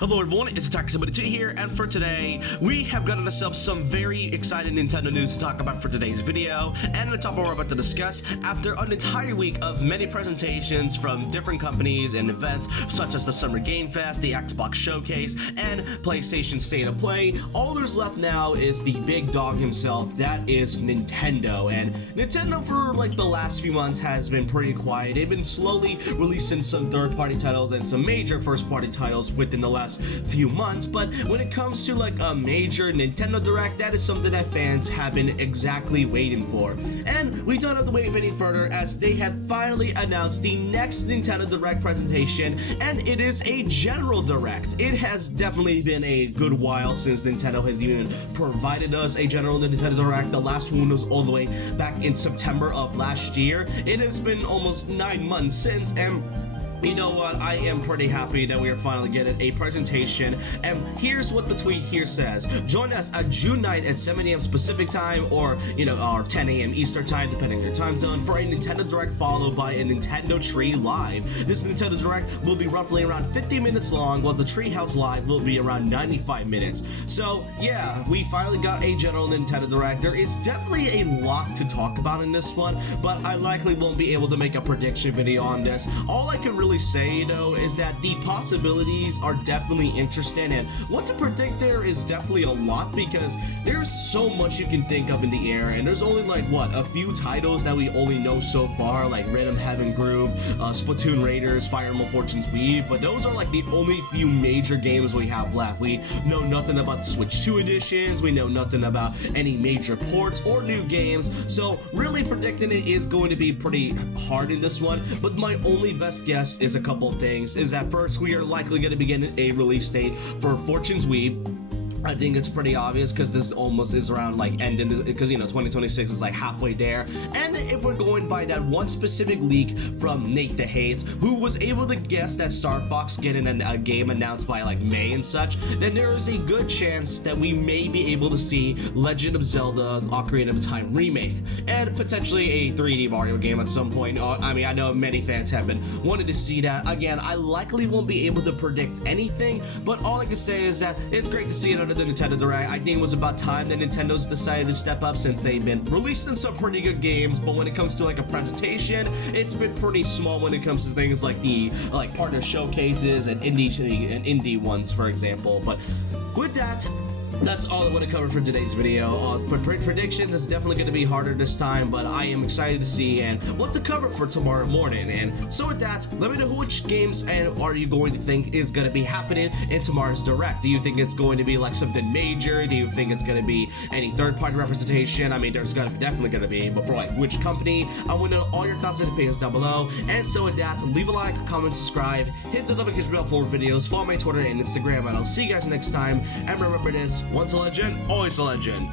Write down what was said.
Hello everyone, it's Attacker72 here, and for today, we have gotten ourselves some very exciting Nintendo news to talk about for today's video, and the top we're about to discuss after an entire week of many presentations from different companies and events such as the Summer Game Fest, the Xbox Showcase, and PlayStation State of Play. All there's left now is the big dog himself, that is Nintendo, and Nintendo for like the last few months has been pretty quiet. They've been slowly releasing some third-party titles and some major first-party titles within the last few months, but when it comes to like a major Nintendo Direct, that is something that fans have been exactly waiting for. And we don't have to wait any further, as they have finally announced the next Nintendo Direct presentation, and it is a General Direct. It has definitely been a good while since Nintendo has even provided us a General Nintendo Direct. The last one was all the way back in September of last year. It has been almost 9 months since, and you know what, I am pretty happy that we are finally getting a presentation, and here's what the tweet here says. Join us on June 9th at 7 a.m. Pacific time, or 10 a.m. Eastern time, depending on your time zone, for a Nintendo Direct followed by a Nintendo Tree Live. This Nintendo Direct will be roughly around 50 minutes long, while the Treehouse Live will be around 95 minutes. So yeah, we finally got a general Nintendo Direct. There is definitely a lot to talk about in this one, but I likely won't be able to make a prediction video on this. All I can really say though is that the possibilities are definitely interesting, and what to predict there is definitely a lot, because there's so much you can think of in the air, and there's only like a few titles that we only know so far, like Rhythm Heaven Groove, Splatoon Raiders, Fire Emblem Fortune's Weave, but those are like the only few major games we have left. We know nothing about the Switch 2 editions, we know nothing about any major ports or new games, so really predicting it is going to be pretty hard in this one. But my only best guess is a couple things. Is that first, we are likely going to be getting a release date for Fortune's Weave. I think it's pretty obvious, because this almost is around like ending, because 2026 is like halfway there. And if we're going by that one specific leak from Nate the Hate, who was able to guess that Star Fox getting a game announced by like May and such, then there is a good chance that we may be able to see Legend of Zelda Ocarina of Time remake, and potentially a 3D Mario game at some point. I mean, I know many fans have been wanting to see that. Again, I likely won't be able to predict anything, but all I can say is that it's great to see it under the Nintendo Direct. I think it was about time that Nintendo's decided to step up, since they've been releasing some pretty good games, but when it comes to like a presentation, it's been pretty small when it comes to things like the partner showcases and indie ones, for example. But with that, that's all I want to cover for today's video. But predictions is definitely going to be harder this time, but I am excited to see and what to cover for tomorrow morning. And so with that, let me know which games and are you going to think is going to be happening in tomorrow's Direct. Do you think it's going to be like something major? Do you think it's going to be any third-party representation? I mean, there's definitely going to be, but for like which company? I want to know all your thoughts in the opinions down below. And so with that, leave a like, comment, subscribe, hit the notification bell for more videos, follow my Twitter and Instagram, and I'll see you guys next time. And remember this: once a legend, always a legend.